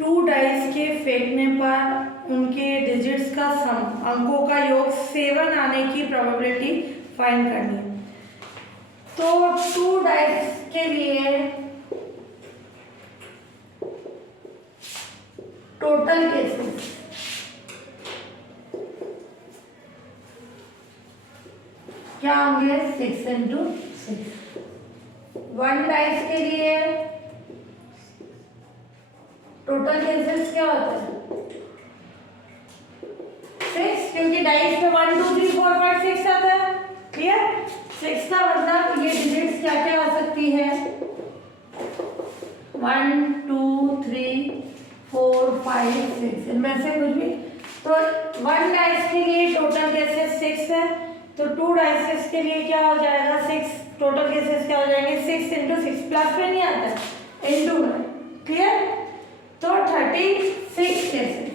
2 dice के फेंकने पर उनके डिजिट्स का सम, अंकों का योग 7 आने की प्रोबेबिलिटी फाइंड करनी है। तो 2 डाइस के लिए टोटल केसेस क्या होंगे? 6 इंटू 6। 1 डाइस के लिए टोटल केसेस क्या होता है? 6, क्योंकि डाइस पे 1 2 3 4 5 6 आता है। क्लियर? 6 का मतलब ये डिजिट्स क्या क्या आ सकती है? 1 2 3 4 5 6, इनमें से कुछ भी। तो 1 डाइस के लिए टोटल केसेस 6 है, तो 2 डाइसेस के लिए क्या हो जाएगा? 6 टोटल केसेस क्या हो जाएंगे? 6 इंटू 6, प्लस में नहीं आता है, इंटू में। क्लियर? तो 36 केसेस।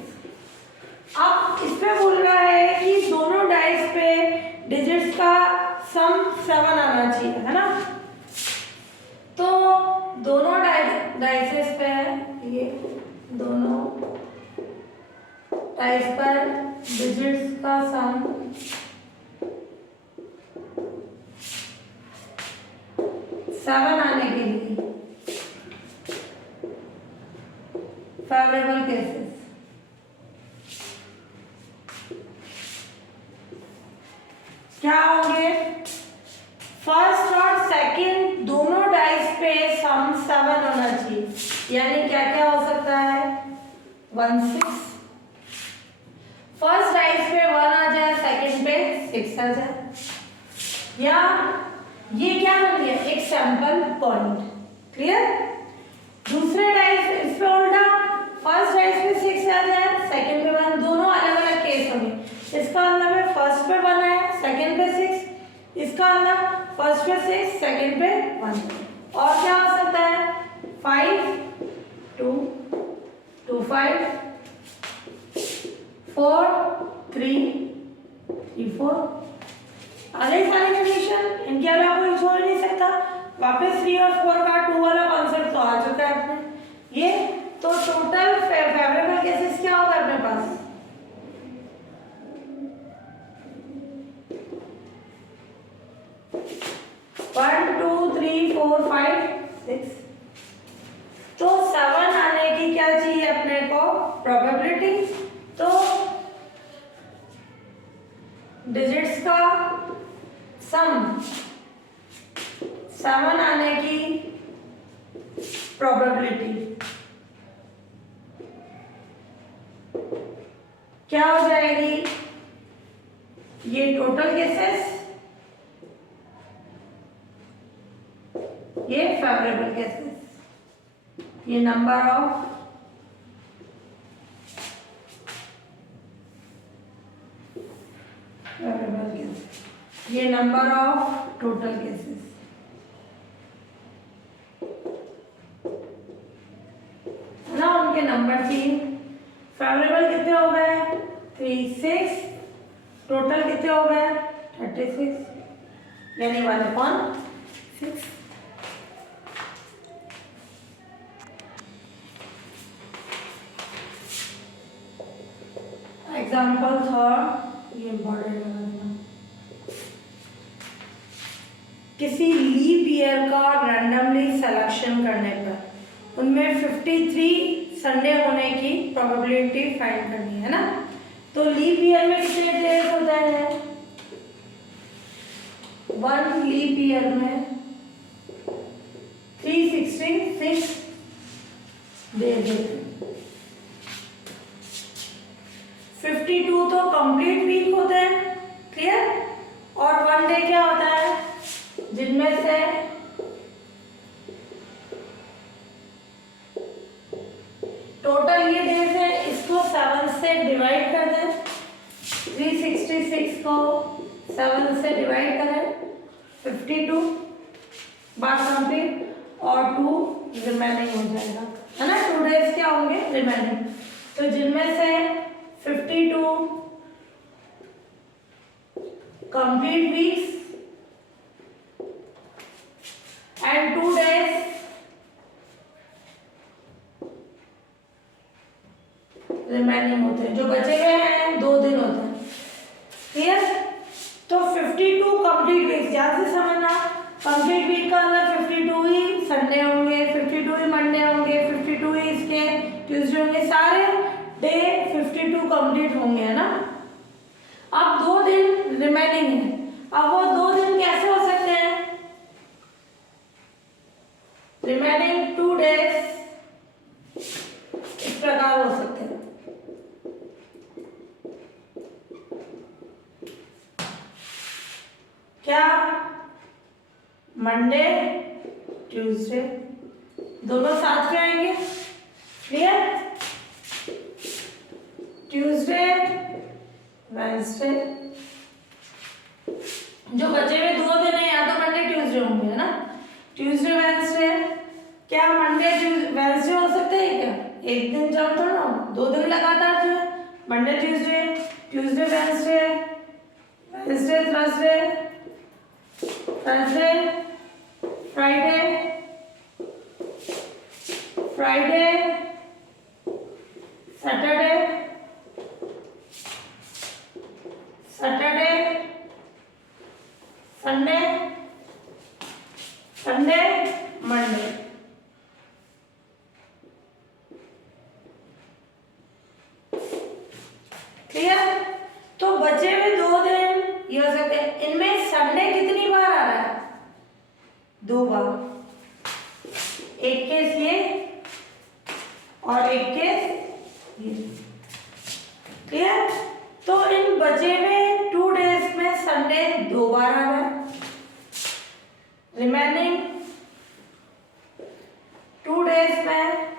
अब इस पे बोल रहा है कि दोनों डाइस पे डिजिट्स का सम 7 आना चाहिए, है ना? तो दोनों डाइसेस पे ये दोनों डाइस पर डिजिट्स का सम 7 आने के लिए फेवरेबल केसेस क्या होंगे? फर्स्ट और सेकंड दोनों डाइस पे सम 7 होना चाहिए, यानी क्या क्या हो सकता है? 1 6, फर्स्ट डाइस पे 1 आ जाए, सेकंड पे 6 आ जाए, या ये क्या बन गया? एक सैंपल पॉइंट। क्लियर? दूसरे डाइस इस पे उल्टा, फर्स्ट डाइस पे 6 आ जाए, सेकंड पे 1, दोनों अलग अलग केस होंगे। इसका मतलब है फर्स्ट पे 1 है, सेकंड पे 6, इसका मतलब फर्स्ट पे 6, सेकंड पे 1। और क्या हो सकता है? 5 2 2 5 4 3 3 4। अरे सारी कंडीशन, इनके अलावा कोई छोड़ नहीं सकता। वापस 3 और 4 का 2 वाला कॉन्सेप्ट तो आ चुका है अपने। ये तो टोटल फेवरेबल केसेस क्या होगा अपने पास? One two three four five six. तो 7 आने की क्या चाहिए अपने को? प्रोबेबिलिटी। तो डिजिट्स का सम 7 आने की प्रोबेबिलिटी क्या हो जाएगी? ये टोटल केसेस, ये फेवरेबल केसेस, ये नंबर ऑफ फेवरेबल केसेस, ये नंबर ऑफ टोटल केसेस। ना उनके नंबर चाहिए। फेवरेबल कितने हो गए? 3 6, टोटल कितने हो गए? 36, यानी 1/6। एग्जाम्पल थर्ड, ये इम्पोर्टेंट है। किसी लीप ईयर का रैंडमली सिलेक्शन करने पर उनमें 53 संडे होने की प्रोबेबिलिटी फाइंड करनी है ना। तो लीप ईयर में कितने डेज होते हैं? 1 लीप ईयर में 366 डेज होते हैं। 52 तो कंप्लीट वीक होते हैं। क्लियर? और 1 डे क्या होता है? जिनमें से टोटल ये डेज है, इसको 7 से डिवाइड कर दें। 366 को 7 से डिवाइड करें, 52 बात कंप्लीट, और 2 रिमेनिंग हो जाएगा, है ना। 2 डेज क्या होंगे? रिमेनिंग। तो जिनमें से 52 complete weeks and 2 days remaining होते हैं, जो बचे हुए हैं 2 दिन होते हैं। क्लियर? तो 52 कंप्लीट वीक, ध्यान से समझना, कंप्लीट वीक का मतलब 52 ही संडे होंगे, 52 ही मंडे होंगे, 52 ही इसके ट्यूसडे होंगे, सारे डे 52 कंप्लीट होंगे, है ना। अब 2 दिन रिमेनिंग है। अब वो 2 दिन कैसे हो सकते हैं? रिमेनिंग 2 डेज इस प्रकार हो सकते हैं। क्या? मंडे ट्यूसडे दोनों साथ में आएंगे। क्लियर? ट्यूसडे वेडनेसडे, जो बचे हुए 2 दिन है या तो मंडे ट्यूसडे होंगे, है ना। ट्यूसडे वेडनेसडे, क्या मंडे वेडनेसडे हो सकते हैं क्या? एक दिन जब थोड़ा, 2 दिन लगातार जो है, Monday Tuesday, Tuesday Wednesday, Wednesday Thursday, Thursday Friday, Friday Saturday, Saturday Sunday, Sunday Monday. Clear? तो बचे हुए 2 दिन ये हो सकते हैं। इनमें संडे कितनी बार आ रहा है? 2 बार। एक केस ये और एक केस ये। क्लियर? तो इन बचे हुए 2 डेज में संडे 2 बार आ रहा है। रिमेनिंग 2 डेज में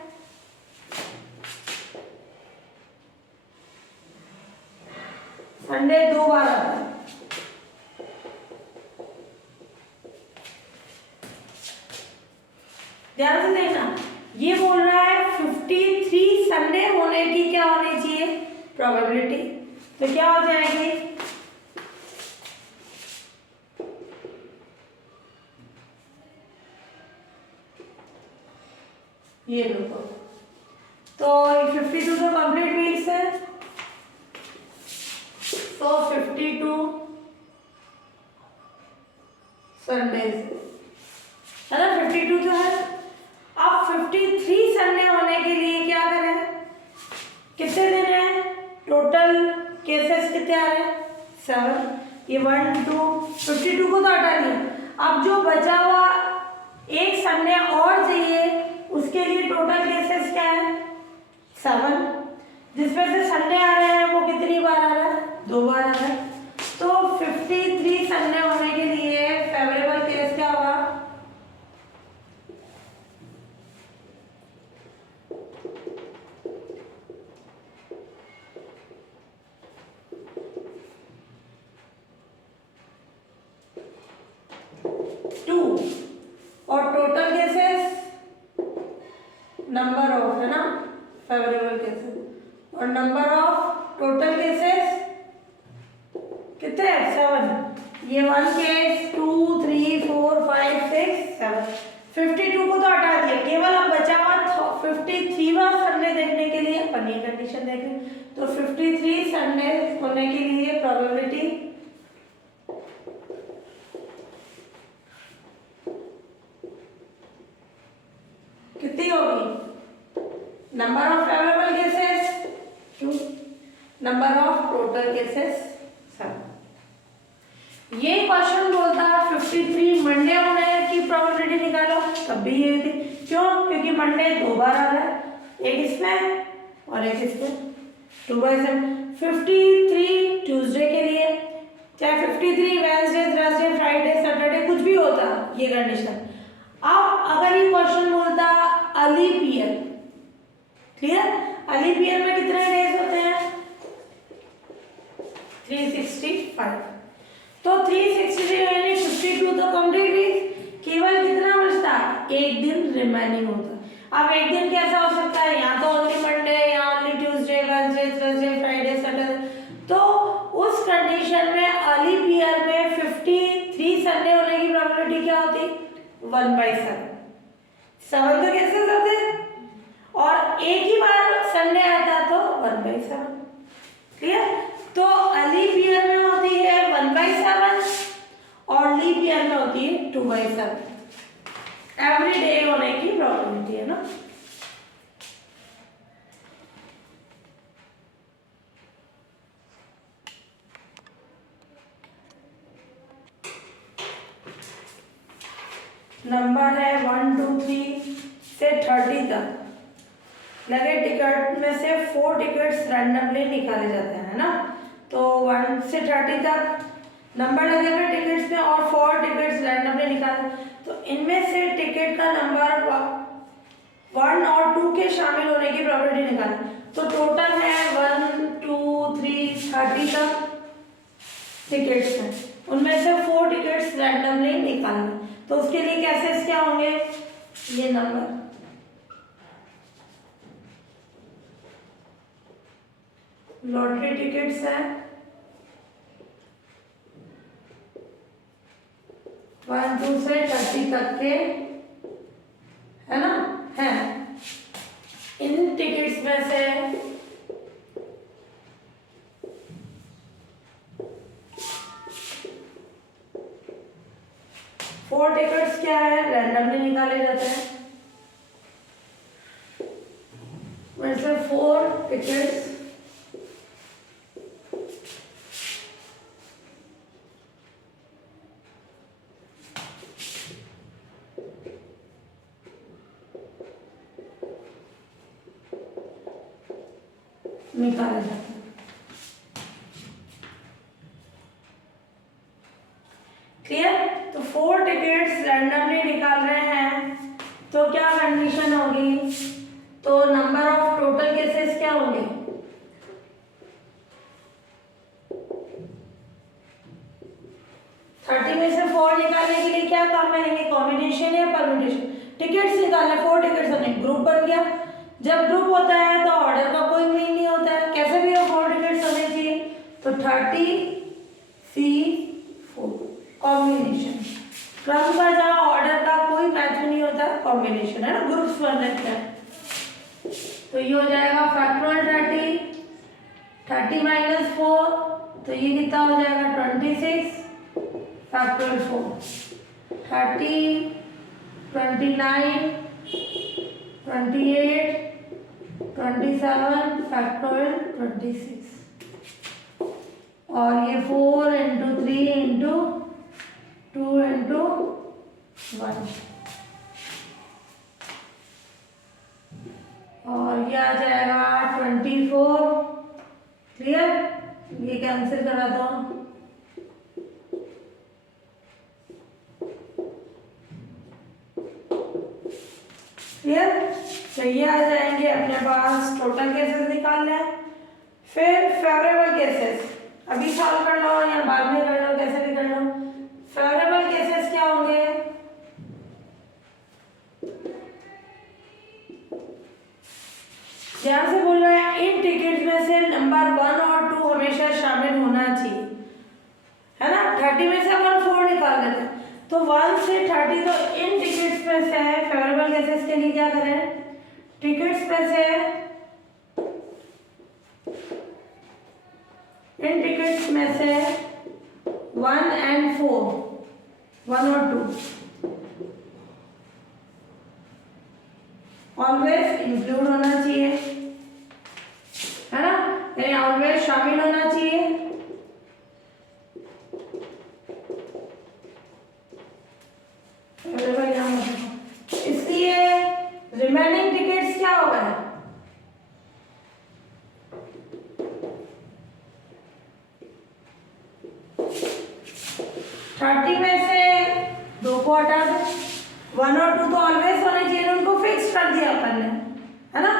संडे 2 बार आता है। ध्यान से देखना, ये बोल रहा है 53 संडे होने की क्या होनी चाहिए? प्रोबेबिलिटी। तो क्या हो जाएगी? ये देखो, तो 52 तो कंप्लीट वीक्स है, तो 52 संडेज है ना। 52 तो है। अब 53 संडे होने के लिए क्या करें? कितने दिन है? टोटल केसेस कितने आ रहे हैं? 7। ये 1 2 52 को तो हटा दिया। अब जो बचा हुआ एक संडे और चाहिए, उसके लिए टोटल केसेस क्या है? 7, जिसमें से संडे आ रहे हैं वो कितनी बार आ रहा है? 2 बार आ रहा है। तो 53 संडे होने के लिए फेवरेबल केस क्या होगा? और टोटल केसेस नंबर ऑफ, है ना, फेवरेबल केसेस, और नंबर ऑफ टोटल केसेस कितने हैं? 7। ये 1 केस 2 3 4 5 6 7। 52 को तो हटा दिया, केवल अब बचा हुआ 53वां संडे देखने के लिए अपन ये कंडीशन देखें। तो 53 संडे होने के लिए प्रोबेबिलिटी कितनी होगी? Number of favourable cases 2, number of total cases 7। ये क्वेश्चन बोलता है 53 मंडे होने की प्रोबेबिलिटी निकालो, तब भी ये थी। क्यों? क्योंकि मंडे 2 बार आ रहा है, एक इसमें और एक इसमें, 2 बाय 7। 53 ट्यूसडे के लिए, चाहे 53 वेडनेसडे थर्सडे फ्राइडे सैटरडे कुछ भी होता ये कंडीशन। अब अगर ये क्वेश्चन बोलता leap year, clear? Leap year में कितने डेज होते हैं? 365। तो 363 यानी 52 तो कंप्लीट वीक, केवल कितना बचता है? एक दिन रिमेनिंग होता है। अब एक दिन कैसा हो सकता है? या तो ओनली मंडे, या only Tuesday, Wednesday, Thursday, Friday, Saturday. तो उस कंडीशन में लीप ईयर में 53 संडे होने की प्रोबेबिलिटी क्या होती? 1/7। 7 तो कैसे होते हैं, और एक ही बार संडे आता तो 1/7। की प्रोबेबिलिटी है ना। नंबर है 1 2 3 से 30 तक लगे टिकट में से 4 टिकट्स रैंडमली निकाले जाते हैं, है ना। तो 1 से 30 तक नंबर लगेगा टिकट्स में और 4 टिकट्स रैंडमली निकाले। तो इनमें से टिकट का नंबर 1 और 2 के शामिल होने की प्रोबेबिलिटी निकालें। तो टोटल है 1 2 3 30 तक टिकट्स हैं, उनमें से 4 टिकट्स रैंडमली निकालना। तो उसके लिए कैसे क्या होंगे, ये नंबर लॉटरी टिकट्स है 1 2 से 30 तक के, है ना, है। इन टिकट्स में से फोर टिकट्स क्या है, रैंडमली निकाले जाते हैं। वैसे 4 टिकट्स निकाले जाते हैं। क्लियर। तो 4 टिकट्स रैंडमली निकाल रहे हैं, तो क्या कंडीशन होगी, तो नंबर ऑफ टोटल केसेस क्या होंगे, 30 में से 4 निकालने के लिए क्या काम करेंगे, कॉम्बिनेशन या परम्यूटेशन। टिकट्स निकालना, 4 टिकट्स हमने, ग्रुप बन गया। जब ग्रुप होता है तो ऑर्डर का कोई मीन नहीं होता है, कैसे भी हो 4 टिकट्स होने चाहिए। तो 30C4 कॉम्बिनेशन, क्रम का जहाँ ऑर्डर का कोई मैच नहीं होता, कॉम्बिनेशन है ना, ग्रुप्स बन रहे हैं। तो ये हो जाएगा फैक्टोरियल 30 माइनस 4, तो ये कितना हो जाएगा 26 फैक्टोरियल 4, 30 29 28 27 फैक्टोरियल 26, और ये 4 इंटू 3 इंटू 2 इंटू 1, और ये आ जाएगा 24। क्लियर, ये कैंसिल करा दो। क्लियर, तो ये आ जाएंगे अपने पास टोटल केसेस निकालने हैं। फिर फेवरेबल केसेस अभी सॉल्व कर लो या बाद में कर लो, कैसे भी कर लो। फेवरेबल केसेस क्या होंगे, ध्यान से बोल रहा है, इन टिकट्स में से नंबर 1 और 2 हमेशा शामिल होना चाहिए, है ना। 30 में से अपन 4 निकाल देते हैं, तो 1 से 30, तो इन टिकट्स में से फेवरेबल केसेस के लिए क्या करें, टिकट्स में से इन टिकट्स में से 1 एंड 4, 1 और 2 ऑलवेज इंक्लूड होना चाहिए, है ना, यानी ऑलवेज शामिल होना चाहिए। इसलिए रिमेनिंग टिकट्स क्या हो गए, थर्टी में से 2 को हटा दो, 1 और 2 तो ऑलवेज होने चाहिए, उनको फिक्स कर दिया अपन ने, है ना,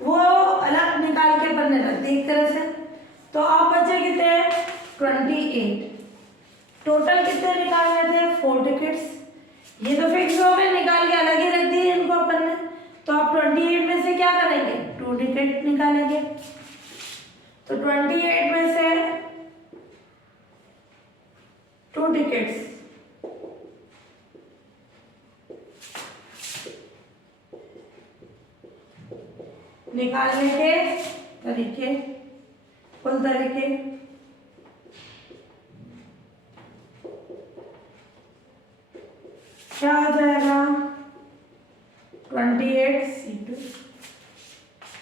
वो अलग निकाल के अपन ने रख दी एक तरह से। तो आप बचे कितने 28, टोटल कितने निकाल रहे थे 4 टिकट्स, ये तो फिक्स हो गए, निकाल के अलग ही रख दिए इनको अपन ने। तो आप 28 में से क्या करेंगे, 2 टिकट निकालेंगे। तो 28 में से 2 टिकट्स निकालने के तरीके, कुल तरीके, क्या आ जाएगा 28C2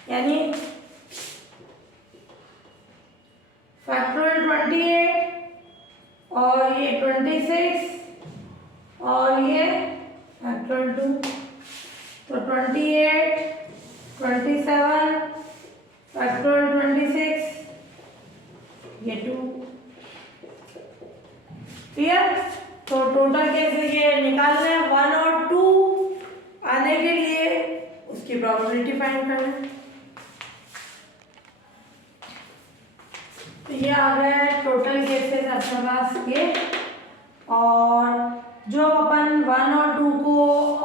यानी फैक्टोरियल 28 और ये 26 और ये फैक्टोरियल 2, तो 28 27 फैक्टोरियल 26 ये 2। क्लियर? तो टोटल कैसे ये निकालना है, 1 और 2 आने के लिए उसकी प्रोबेबिलिटी फाइंड करना है। तो ये आ गया है टोटल केसेस अपने पास ये, और जो अपन 1 और 2 को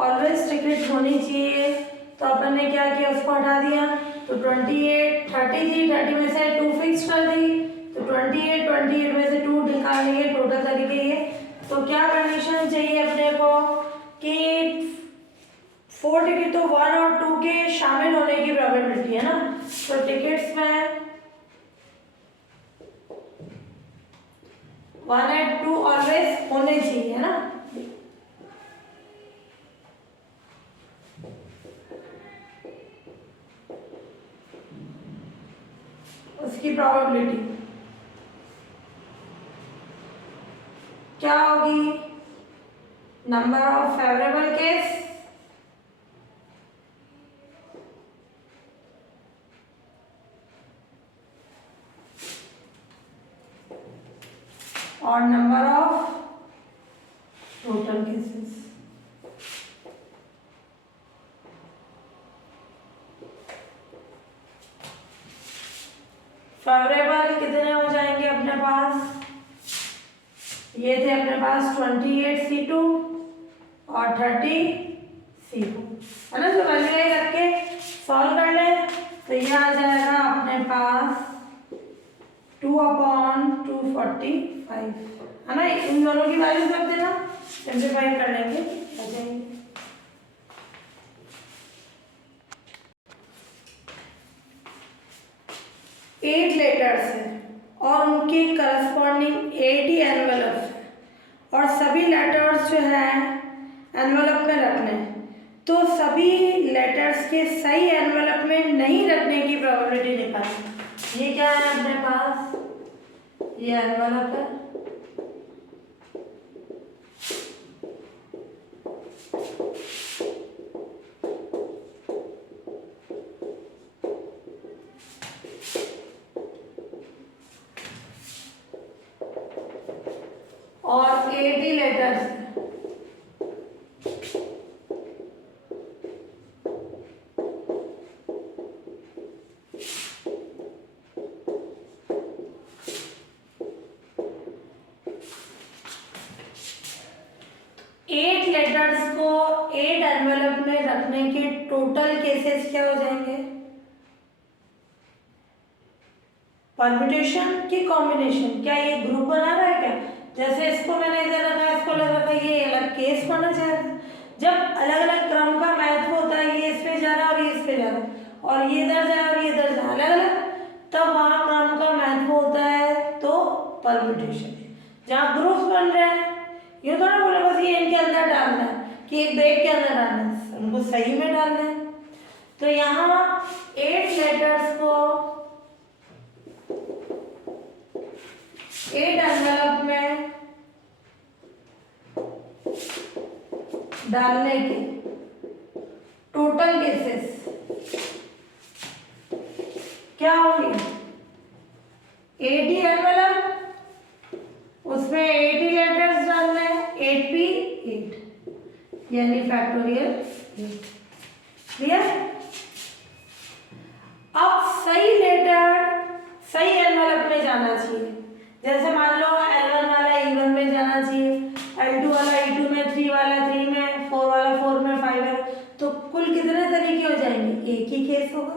ऑलवेज टिकट होनी चाहिए तो अपन ने क्या किया, उसको हटा दिया। तो 28 30 थी, 30 में से 2 फिक्स कर दी, तो 28 में से 2 निकाल लिए टोटल तरीके ये। तो क्या कंडीशन चाहिए अपने को कि 4 टिकट तो 1 और 2 के शामिल होने की प्रोबेबिलिटी है ना, तो टिकट्स में 1 और 2 ऑलवेज होने चाहिए है ना। उसकी प्रोबेबिलिटी क्या होगी, नंबर ऑफ फेवरेबल केस और number of total cases. Favourable कितने हो जाएंगे अपने पास, ये थे अपने पास 28C2 और 30C2 है ना। तो वैल्यू रख के सॉल्व कर ले तो ये आ जाएगा अपने पास 2/245 है ना। इन दोनों की वैल्यू रख देना, सिंप्लीफाई कर लेंगे आ जाएंगे। एट लेटर्स है और उनके करस्पॉन्डिंग 80 एनवेलप्स है और सभी लेटर्स जो है एनवेलप में रखने हैं, तो सभी लेटर्स के सही एनवेलप में नहीं रखने की प्रोबेबिलिटी निकालनी। ये क्या है अपने पास, ये एनवेलप है और 80 लेटर्स है। एट लेटर्स को 8 एनवेलप में रखने के टोटल केसेस क्या हो जाएंगे, परम्यूटेशन की कॉम्बिनेशन। क्या ये ग्रुप बना रहा है क्या, जैसे इसको मैंने इधर रखा, इसको लग रखा, ये अलग केस बना जाएगा। जब अलग अलग क्रम का महत्व होता है, ये इस पे जा रहा है और ये इस पे जा रहा है और ये इधर जाए और ये इधर जाए अलग अलग, तब वहां क्रम का महत्व होता है तो परम्यूटेशन। जहाँ ग्रुप्स बन रहे हैं ये तो ना बोले बस ये इनके अंदर डालना है कि एक बैग के अंदर डालना है, उनको सही में डालना है। तो यहाँ 8 लेटर्स को 8 एनवेलप में डालने के टोटल केसेस क्या होंगे, 80 एनवेलप, उसमें 80 लेटर्स डालना है, 8p8 यानी फैक्टोरियल 8। क्लियर? अब सही लेटर सही एनवेलप में जाना चाहिए। जैसे मान लो L1 वाला E1 में जाना चाहिए, L2 वाला E2 में, 3 वाला 3 में, 4 वाला 4 में, 5 वाला, तो कुल कितने तरीके हो जाएंगे, एक ही केस होगा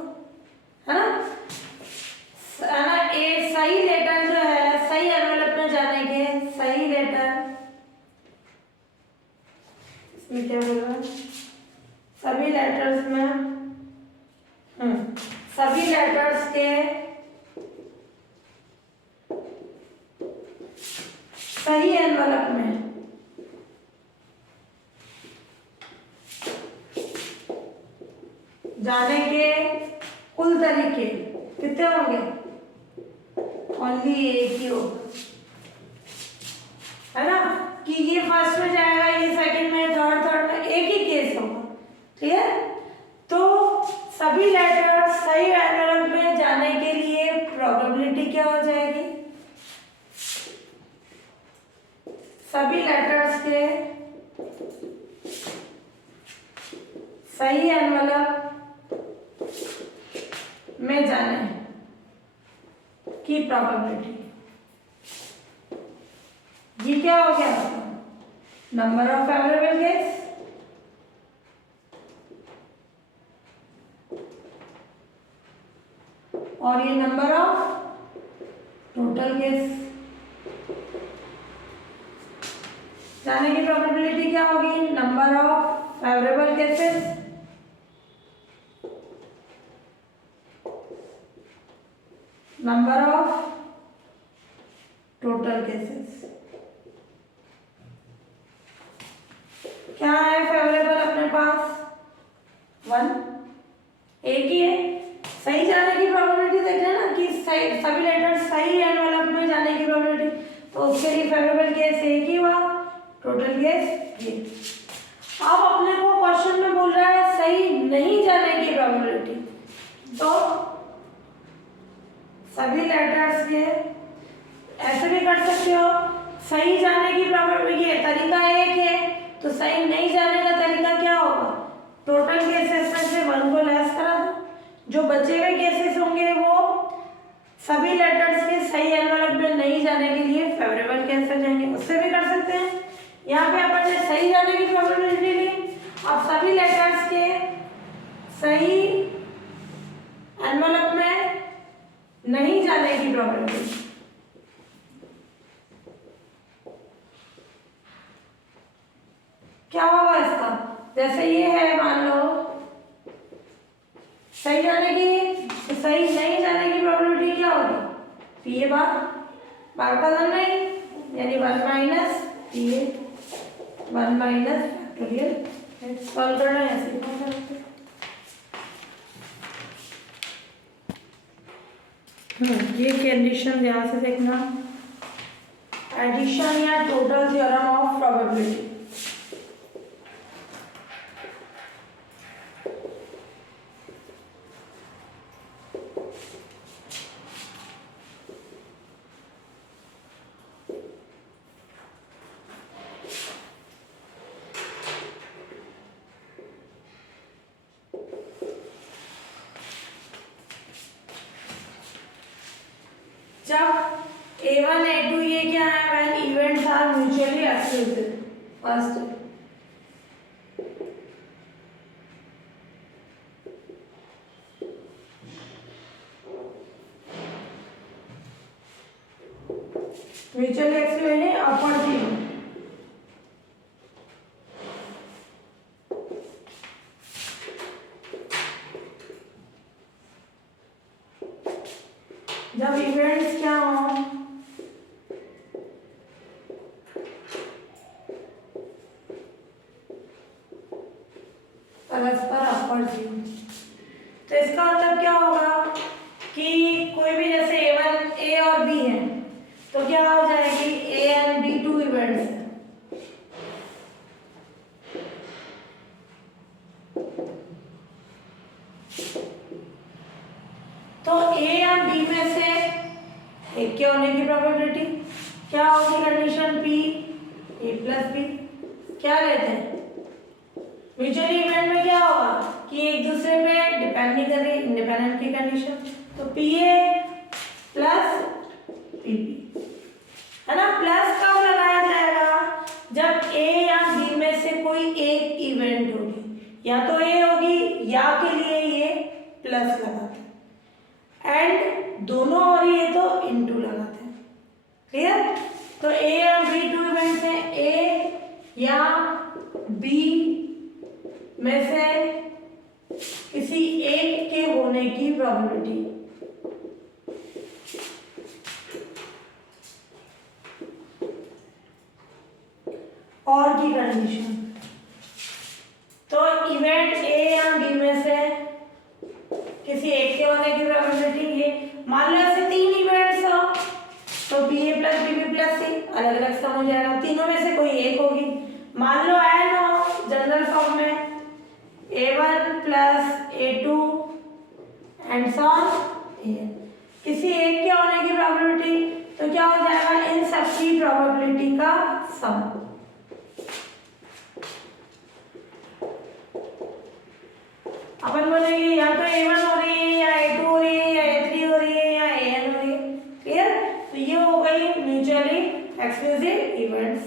है ना। ए सही लेटर जो है सही एनवेलप में जाने के सही लेटर, इसमें क्या बोल सभी लेटर्स में सभी लेटर्स के सही एनवेलप में जाने के कुल तरीके कितने होंगे? ओनली एक ही होगा, है ना, कि ये फर्स्ट में जाएगा, ये सेकंड में, थर्ड में, एक ही केस होगा। क्लियर? तो सभी लेटर सही एनवेलप में जाने के लिए प्रोबेबिलिटी क्या हो जाएगी? सभी लेटर्स के सही एनवेलप में जाने की प्रोबेबिलिटी, ये क्या हो गया? नंबर ऑफ फेवरेबल केस और ये नंबर ऑफ टोटल केस। जाने की प्रोबेबिलिटी क्या होगी? Number of favourable cases number of total cases. क्या है फेवरेबल अपने पास? 1, एक ही है। सही जाने की प्रोबेबिलिटी देख लेना कि सही सभी लेटर सही एनवेलप में जाने की प्रोबेबिलिटी, तो उसके लिए फेवरेबल केस एक ही हुआ, टोटल केस ये। अब अपने को क्वेश्चन में बोल रहा है सही नहीं जाने की प्रोबेबिलिटी, तो सभी लेटर्स के ऐसे भी कर सकते हो। सही जाने की प्रोबेबिलिटी, ये तरीका एक है, तो सही नहीं जाने का तरीका क्या होगा? टोटल केसेस में से 1 को लेस करा दो, जो बचे हुए केसेस होंगे वो सभी लेटर्स के सही एनवेलप में नहीं जाने के लिए फेवरेबल केस हो जाएंगे। उससे भी कर सकते हैं। यहाँ पे अपन ने सही जाने की प्रोबेबिलिटी ली, अब सभी लेटर्स के सही एनवेलप में नहीं जाने की प्रोबेबिलिटी, क्या होगा इसका? जैसे ये है, मान लो सही जाने की, तो सही नहीं जाने की प्रोबेबिलिटी क्या होगी? पी ए बार का धन नहीं, यानी 1 minus P A 1 minus factorial. Solve करना है ऐसे ये कंडीशन ध्यान से देखना, एडिशन या टोटल थ्योरम ऑफ प्रोबेबिलिटी। जब A1 A2 ये क्या है? when events are mutually exclusive। First mutually exclusive है अपॉन 0। जब इवेंट्स क्या हो? परस्पर अपरिचित, तो इसका मतलब क्या होगा कि कोई भी जैसे A1 A और B है, तो क्या हो जाएगी? A एंड B 2 इवेंट्स है, तो A या B में से एक के होने की प्रोबेबिलिटी क्या होगी? Condition P A plus B। क्या लेते हैं? म्यूचुअल इवेंट में क्या होगा कि एक दूसरे में डिपेंड नहीं कर रही, इंडिपेंडेंट की कंडीशन, तो पी ए प्लस पी पी, है ना। प्लस कब लगाया जाएगा? जब ए या बी में से कोई एक इवेंट होगी, या तो ए होगी या के लिए ये प्लस लगाते हैं, एंड दोनों और ये तो इनटू लगाते हैं। क्लियर? तो ए या बी 2 इवेंट्स हैं, ए या बी में से किसी एक के होने की प्रोबेबिलिटी, और की कंडीशन। तो इवेंट ए या बी में से होने की प्रोबेबिलिटी ये, मान लो ऐसे 3 इवेंट्स हो तो बी ए प्लस बी बी प्लस सी अलग अलग सम हो जाएगा, तीनों में से कोई एक होगी। मान लो एन हो जनरल फॉर्म में A1 plus A2 and so on, किसी एक के होने की प्रोबेबिलिटी तो क्या हो जाएगा, इन सबकी प्रोबेबिलिटी का सम। अपन बोलेंगे या तो A1 हो रही है या A2 हो रही है या A3 हो रही है या AN हो रही है, क्लियर। तो ये हो गई म्यूचुअली एक्सक्लूसिव इवेंट्स।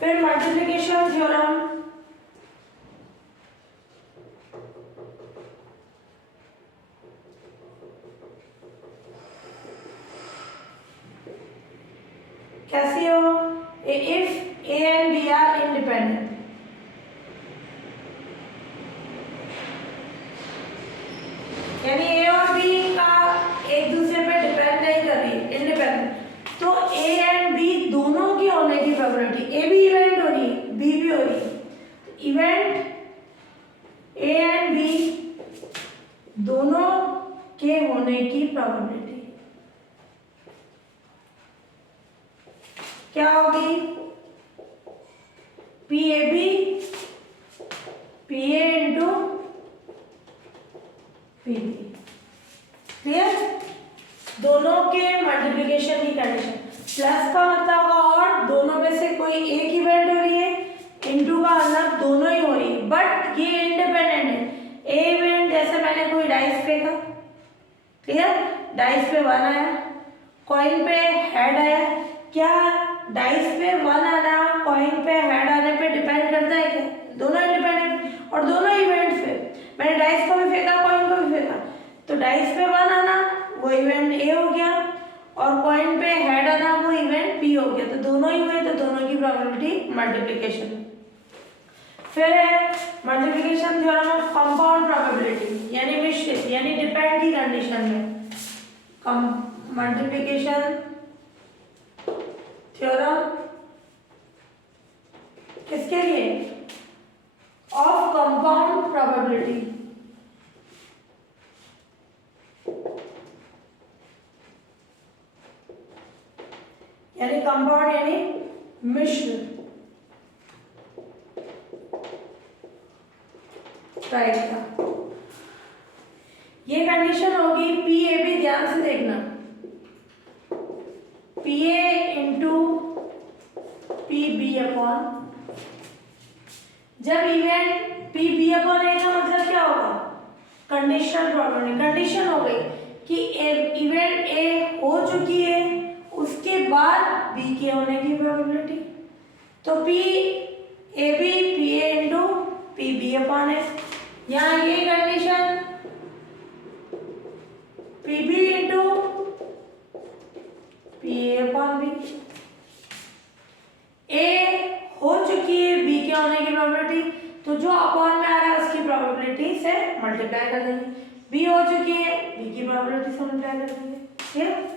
फिर मल्टीप्लिकेशन थ्योरम, कैसी हो, if A and B are independent, यानी ए और बी का एक दूसरे पे डिपेंड नहीं कर रही, इंडिपेंडेंट, तो ए एंड बी दोनों की होने की प्रोबेबिलिटी, ए भी इवेंट हो रही है बी भी हो रही है, तो इवेंट ए एंड बी दोनों के होने की प्रोबेबिलिटी क्या होगी, P A B P A into P B, clear. दोनों के मल्टीप्लिकेशन की कंडीशन, प्लस का मतलब होगा और दोनों में से कोई एक इवेंट हो रही है, इनटू का मतलब दोनों ही हो रही है, बट ये इंडिपेंडेंट है। ए इवेंट जैसे मैंने कोई डाइस फेंका, क्लियर, डाइस पे 1 आया, कॉइन पे हेड आया, क्या डाइस पे 1 आना कॉइन पे हेड आने पे डिपेंड करता है क्या, दोनों इंडिपेंडेंट और दोनों इवेंट्स पे, मैंने डाइस को भी फेंका कॉइन को भी फेंका, तो डाइस पे 1 आना वो इवेंट ए हो गया और कॉइन पे हेड आना वो इवेंट बी हो गया, तो दोनों ही हुए, तो दोनों की प्रोबेबिलिटी मल्टीप्लिकेशन। फिर है multiplication theorem of compound probability, यानी मिश्रित यानी डिपेंड की कंडीशन में, मल्टीप्लिकेशन थ्योरम किसके लिए, ऑफ कंपाउंड प्रोबेबिलिटी, यानी कंपाउंड यानी मिश्र, राइट का। ये कंडीशन होगी पी ए बी, ध्यान से देखना, P A into P B upon, जब event P B upon A का मतलब क्या होगा, कंडीशनल प्रोबेबिलिटी, कंडीशन हो गई कि इवेंट ए हो चुकी है उसके बाद बी के होने की प्रोबेबिलिटी, तो P A B P A into P B upon A, यहाँ ये condition P B into P A upon B, A हो चुकी है बी के होने की प्रोबेबिलिटी, तो जो अपॉन में आ रहा है उसकी प्रोबेबिलिटी से मल्टीप्लाई कर देंगे, बी हो चुकी है बी की प्रोबेबिलिटी से मल्टीप्लाई कर देंगे, ठीक है।